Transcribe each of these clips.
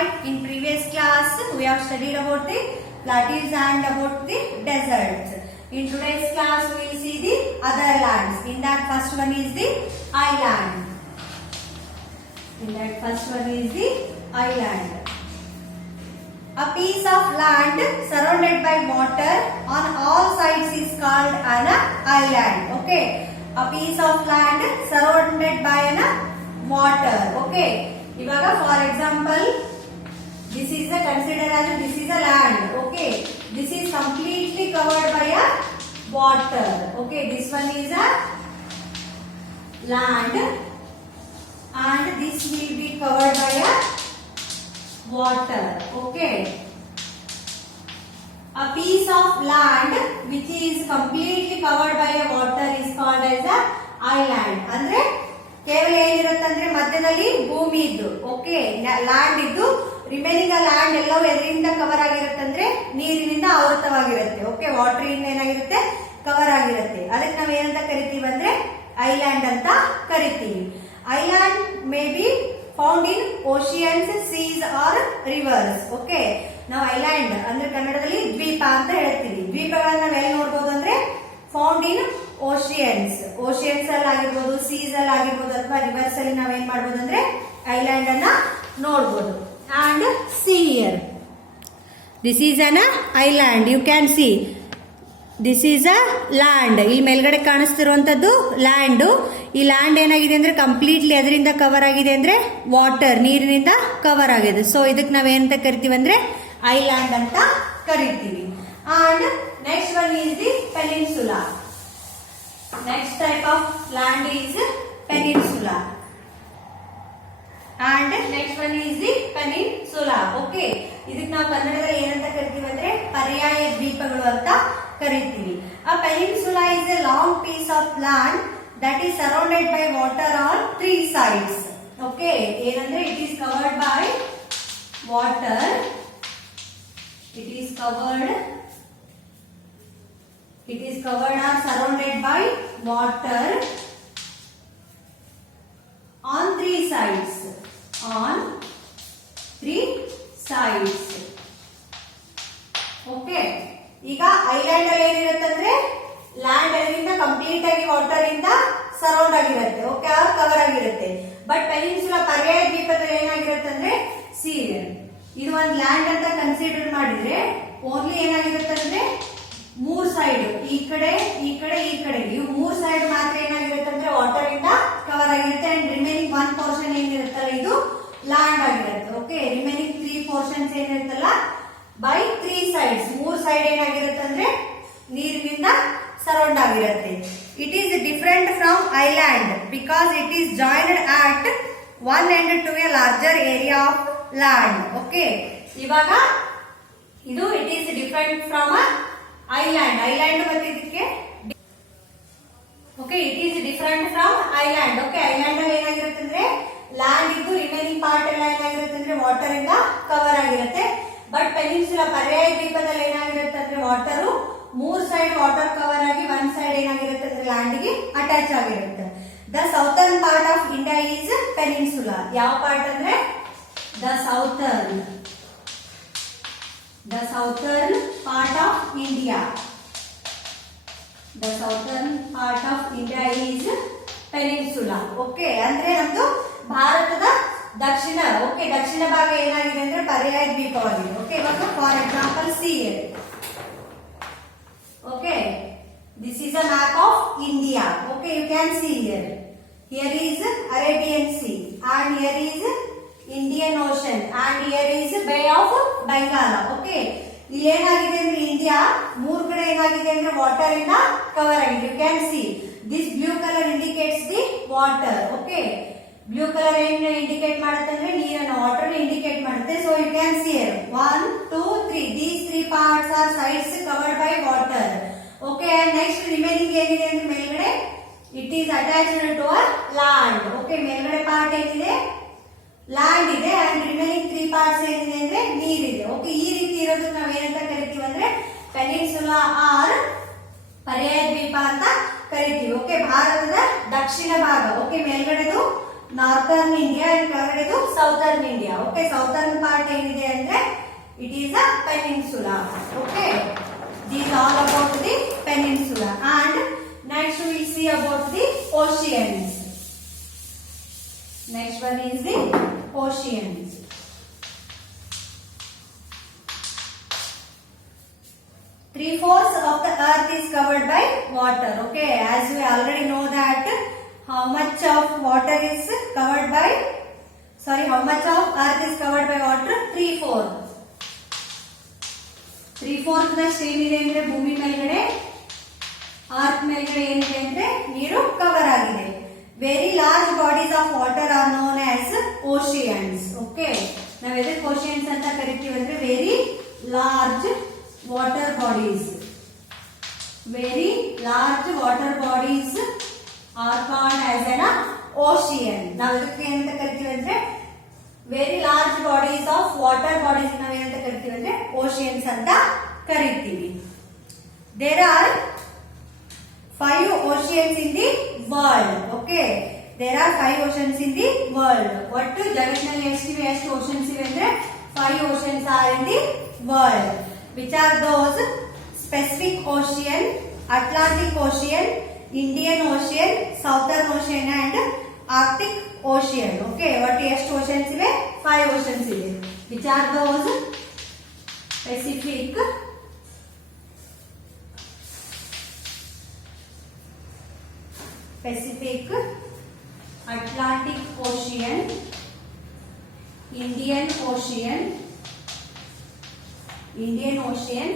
Hi, in previous class we have studied about the plateaus and about the deserts. In today's class we will see the other lands. In that first one is the island. A piece of land surrounded by water on all sides is called an island. Okay. A piece of land surrounded by an water. Okay. Ivaga for example, this is considered as this is a land. Okay. This is completely covered by a water. Okay. This one is a land and this will be covered by a water. Okay. A piece of land which is completely covered by a water is called as a island. ಅಂದ್ರೆ ಕೇವಲ ಏನಿರುತ್ತೆ ಅಂದ್ರೆ ಮಧ್ಯದಲ್ಲಿ ಭೂಮಿ ಇದ್ದು okay land ಇದ್ದು remaining land ಎಲ್ಲವೂ ಎದರಿಂದ ಕವರ್ ಆಗಿರುತ್ತೆ ಅಂದ್ರೆ ನೀರಿನಿಂದ ಆವೃತವಾಗಿರುತ್ತೆ. ಓಕೆ ವಾಟರ್ ಇಂದ ಏನಾಗಿರುತ್ತೆ ಕವರ್ ಆಗಿರುತ್ತೆ. ಅದಕ್ಕೆ ನಾವು ಏನಂತ ಕರಿತೀವಿ ಅಂದ್ರೆ ಐಲ್ಯಾಂಡ್ ಅಂತ ಕರಿತೀವಿ. Island may be found in oceans, seas or rivers. Okay ನಾವು ಐಲ್ಯಾಂಡ್ ಅಂದ್ರೆ ಕನ್ನಡದಲ್ಲಿ ದ್ವೀಪ ಅಂತ ಹೇಳ್ತೀವಿ. ದ್ವೀಪಗಳನ್ನ ನಾವು ಎಲ್ಲಿ ನೋಡಬಹುದು ಅಂದ್ರೆ ಫೌಂಡ್ ಇನ್ ಓಷಿಯನ್ಸ್ ಅಲ್ಲಿ ಆಗಿರ್ಬೋದು, ಸೀಸ್ ಅಲ್ಲಿ ಆಗಿರ್ಬೋದು ಅಥವಾ ರಿವರ್ಸ್ ಅಲ್ಲಿ ನಾವೇನ್ ಮಾಡಬಹುದು ಅಂದ್ರೆ ಐಲ್ಯಾಂಡ್ ಅನ್ನ ನೋಡಬಹುದು. And see here this is an island. You can see this is a land. ಇಲ್ಲಿ ಮೇಲ್ಗಡೆ ಕಾಣಿಸ್ತಿರುವಂತದ್ದು ಲ್ಯಾಂಡ್. ಈ ಲ್ಯಾಂಡ್ ಏನಾಗಿದೆ ಅಂದ್ರೆ ಕಂಪ್ಲೀಟ್ಲಿ ಅದರಿಂದ ಕವರ್ ಆಗಿದೆ ಅಂದ್ರೆ ವಾಟರ್, ನೀರಿನಿಂದ ಕವರ್ ಆಗಿದೆ. ಸೊ ಇದಕ್ಕೆ ನಾವೇನಂತ ಕರಿತೀವಿ ಅಂದ್ರೆ ಐಲ್ಯಾಂಡ್ ಅಂತ ಕರಿತೀವಿ. And next one is the peninsula. Next type of land is peninsula. And next one is the peninsula. Okay. ಇದಕ್ಕೆ ನಾವು ಕನ್ನಡದಲ್ಲಿ ಏನಂತ ಕರಿತೀವಿ ಅಂದ್ರೆ ಪರ್ಯಾಯ ದ್ವೀಪಗಳು ಅಂತ ಕರಿತೀವಿ. A peninsula is a long piece of land that is surrounded by water on three sides. Okay. ಏನಂದ್ರೆ it is covered by water. It is covered or surrounded by water on three sides. Okay. ಈಗ ಐಲ್ಯಾಂಡ್ ಅಲ್ಲಿ ಏನಿರುತ್ತೆ ಅಂದ್ರೆ ಲ್ಯಾಂಡ್ ಅಲ್ಲಿಂದ ಕಂಪ್ಲೀಟ್ ಆಗಿ ವಾಟರ್ ಇಂದ ಸರೌಂಡ್ ಆಗಿರುತ್ತೆ. Okay R cover ಆಗಿರುತ್ತೆ. ಬಟ್ ಪೆನಿನ್ಸುಲಾ ಪರ್ಯಾಯ ದ್ವೀಪದಲ್ಲಿ ಏನಾಗಿರುತ್ತೆ ಅಂದ್ರೆ ಸಿ ಇದು ಒಂದು ಲ್ಯಾಂಡ್ ಅಂತ ಕನ್ಸಿಡರ್ ಮಾಡಿದ್ರೆ ಓನ್ಲಿ ಏನಾಗಿರುತ್ತೆ ಅಂದ್ರೆ ಮೂರ್ ಸೈಡ್ ಈ ಕಡೆ ಇವು ಮೂರ್ ಸೈಡ್ ಮಾತ್ರ ಏನಾಗಿರುತ್ತೆ ಅಂದ್ರೆ ವಾಟರ್ ಇಂದ ಕವರ್ ಆಗಿರುತ್ತೆ. ಅಂಡ್ ರಿಮೈನಿಂಗ್ ಒನ್ ಪೋರ್ಷನ್ ಏನಿರುತ್ತಲ್ಲ ಇದು ಲ್ಯಾಂಡ್ ಆಗಿರುತ್ತೆ. ಓಕೆ ರಿಮೈನಿಂಗ್ 3 ಪೋರ್ಷನ್ಸ್ ಏನಿರುತ್ತಲ್ಲ ಬೈ 3 ಸೈಡ್ಸ್, ಮೂರ್ ಸೈಡ್ ಏನಾಗಿರುತ್ತೆ ಅಂದ್ರೆ ನೀರಿನಿಂದ ಸರೌಂಡ್ ಆಗಿರುತ್ತೆ. It is different from island because it is joined at one end to a larger area of land. Okay ಇವಾಗ ಇದು it is different from island ಮತ್ತೆ ಇದಕ್ಕೆ okay it is different from island. Okay island ಅಲ್ಲಿ ಏನಾಗಿರುತ್ತೆ ಅಂದ್ರೆ ಲ್ಯಾಂಡ್ ಇದ್ದು remaining part ಎಲ್ಲ ಏನಾಗಿರುತ್ತೆ ಅಂದ್ರೆ ವಾಟರ್ ಇಂದ ಕವರ್ ಆಗಿರುತ್ತೆ. ಬಟ್ ಪೆನಿನ್ಸುಲಾ ಪರ್ಯಾಯ ದ್ವೀಪದಲ್ಲಿ ಏನಾಗಿರುತ್ತೆ ಅಂದ್ರೆ ವಾಟರ್ ಮೂರ್ ಸೈಡ್ ವಾಟರ್ ಕವರ್ ಆಗಿ ಒನ್ ಸೈಡ್ ಏನಾಗಿರುತ್ತೆ ಅಂದ್ರೆ ಲ್ಯಾಂಡ್ ಗೆ ಅಟ್ಯಾಚ್ ಆಗಿರುತ್ತೆ. The southern part of India is peninsula. ಯಾವ ಪಾರ್ಟ್ ಅಂದ್ರೆ the southern part of India. The southern part of India is peninsula. Okay, ಅಂದ್ರೆ ನಮ್ದು ಭಾರತದ ದಕ್ಷಿಣ ಭಾಗ ಏನಾಗಿದೆ ಅಂದ್ರೆ ಪರ್ಯಾಯ ದ್ವೀಪವಾಗಿದೆ. ಓಕೆ ಇವಾಗ for example see okay this is a map of India. Okay you can see here is Arabian Sea and here is Indian Ocean and here is Bay of Bengal. Okay ಇಲ್ಲಿ ಏನಾಗಿದೆ ಅಂದ್ರೆ ಇಂಡಿಯಾ ಮೂರ್ ಕಡೆ ಏನಾಗಿದೆ ಅಂದ್ರೆ ವಾಟರ್ ಇಂದ cover ಆಗಿದೆ. You can see this blue colour indicates the water. Okay blue colour ಏನ್ ಇಂಡಿಕೇಟ್ ಮಾಡುತ್ತೆ ಅಂದ್ರೆ ನೀರನ್ನು ವಾಟರ್ ಇಂಡಿಕೇಟ್ ಮಾಡುತ್ತೆ. So you can see 1 2 3 these 3 parts are sides covered by water. Okay and next remaining ಏನಿದೆ ಅಂದ್ರೆ ಮೇಲ್ಗಡೆ it is attached to a land. Okay ಮೇಲ್ಗಡೆ part ಏನಿದೆ ಲ್ಯಾಂಡ್ ಇದೆ ಅಂಡ್ ರಿಮೈನಿಂಗ್ 3 ಪಾರ್ಟ್ಸ್ ಏನಿದೆ ಅಂದ್ರೆ ನೀರಿದೆ. ಓಕೆ ಈ ರೀತಿ ಇರೋದಕ್ಕೆ ನಾವ್ ಏನಂತ ಕರಿತೀವಿ ಅಂದ್ರೆ ಪೆನಿನ್ಸುಲಾ ಆರ್ ಪರ್ಯಾಯ ದ್ವೀಪ ಅಂತ ಕರಿತೀವಿ. ಓಕೆ ಭಾರತದ ದಕ್ಷಿಣ ಭಾಗ. ಓಕೆ ಮೇಲ್ಗಡೆದು ನಾರ್ಥರ್ನ್ ಇಂಡಿಯಾ ಅಂಡ್ ಕೆಳಗಡೆ ಇದು southern India. Okay, southern part ಏನಿದೆ ಅಂದ್ರೆ it is a peninsula. Okay, these all about the peninsula. And next we see about the oceans. Next one is the oceans. 3/4 of the earth is covered by water. Okay, as we already know that how much of water is covered by, how much of earth is covered by water? 3/4. 3/4 ನಷ್ಟು ಏನಿದೆ ಅಂದ್ರೆ ಭೂಮಿ ಮೇಲ್ಗಡೆ, ಅರ್ತ್ ಮೇಲ್ಗಡೆ ಏನಿದೆ ಅಂದ್ರೆ ನೀರು cover ಆಗಿದೆ. Very large bodies of water are known as oceans. Okay, ನಾವ್ ಎದಕ್ಕೆ ಓಷಿಯನ್ಸ್ ಅಂತ ಕರಿತೀವಿ ಅಂದ್ರೆ very large water bodies. Very large water bodies are called as an ocean. ನಾವ್ ಇದಕ್ಕೆ ಏನಂತ ಕರಿತೀವಿ ಅಂದ್ರೆ very large bodies of water bodies ನಾವೇನಂತ ಕರಿತೀವಿ ಅಂದ್ರೆ ಓಷಿಯನ್ಸ್ ಅಂತ ಕರಿತೀವಿ. There are 5 oceans in the world. Okay, there are 5 oceans in the world. ಒಟ್ಟು ಜಗತ್ತಿನಲ್ಲಿ ಎಷ್ಟು oceans ಇವೆ ಅಂದ್ರೆ 5 oceans are in the world. Which are those? Pacific Ocean, Atlantic Ocean, Indian Ocean, Southern Ocean and Arctic Ocean. Okay, what ಎಷ್ಟು oceans ಇವೆ? 5 oceans ಇವೆ. Which are those? Pacific, Atlantic Ocean, Indian Ocean,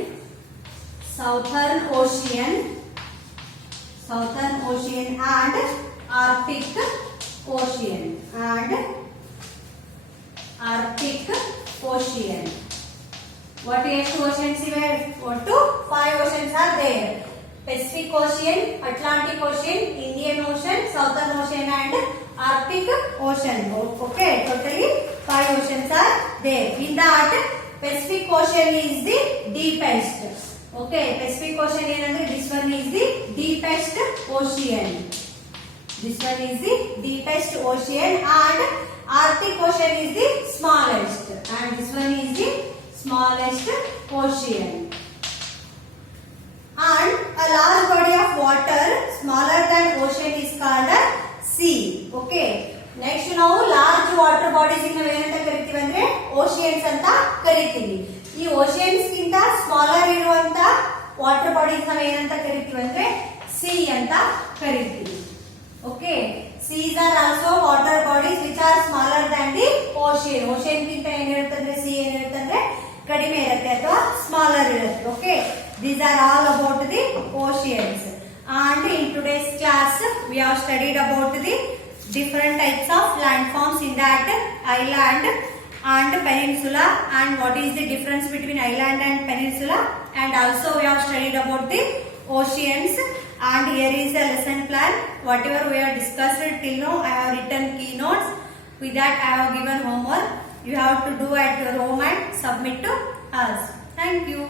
Southern Ocean and Arctic Ocean. What ಎಷ್ಟು oceans ಇವೆ? ಒಟ್ಟು 5 oceans are there. Pacific Ocean, Atlantic Ocean, Indian Ocean, Southern Ocean and Arctic Ocean. Okay, totally 5 oceans are there. In that, Pacific Ocean is the deepest. Okay, Pacific Ocean ಏನಂದ್ರೆ this one is the deepest ocean. This one is the deepest ocean and Arctic Ocean is the smallest and this one is the smallest ocean. And a large body of water smaller than ocean is called a sea. Okay, next ನಾವು large water bodies ನಾವು ಏನಂತ ಕರಿತೀವಿ ಅಂದ್ರೆ oceans ಅಂತ ಕರಿತೀವಿ. ಈ oceans ಗಿಂತ ಸ್ಮಾಲರ್ ಇರುವಂತ ವಾಟರ್ ಬಾಡೀಸ್ ನಾವು ಏನಂತ ಕರಿತೀವಿ ಅಂದ್ರೆ sea ಅಂತ ಕರಿತೀವಿ. Okay, seas are also water bodies which are smaller than the ocean. ocean ಗಿಂತ ಏನಿರುತ್ತೆ ಅಂದ್ರೆ sea ಏನಿರುತ್ತೆ ಅಂದ್ರೆ ಕಡಿಮೆ ಇರುತ್ತೆ ಅಥವಾ ಸ್ಮಾಲರ್ ಇರುತ್ತೆ. Okay, these are all about the oceans. And in today's class we have studied about the different types of landforms in that island and peninsula and what is the difference between island and peninsula, and also we have studied about the oceans. And here is a lesson plan. Whatever we have discussed till now, I have written keynotes. With that I have given homework. You have to do at your home and submit to us. Thank you.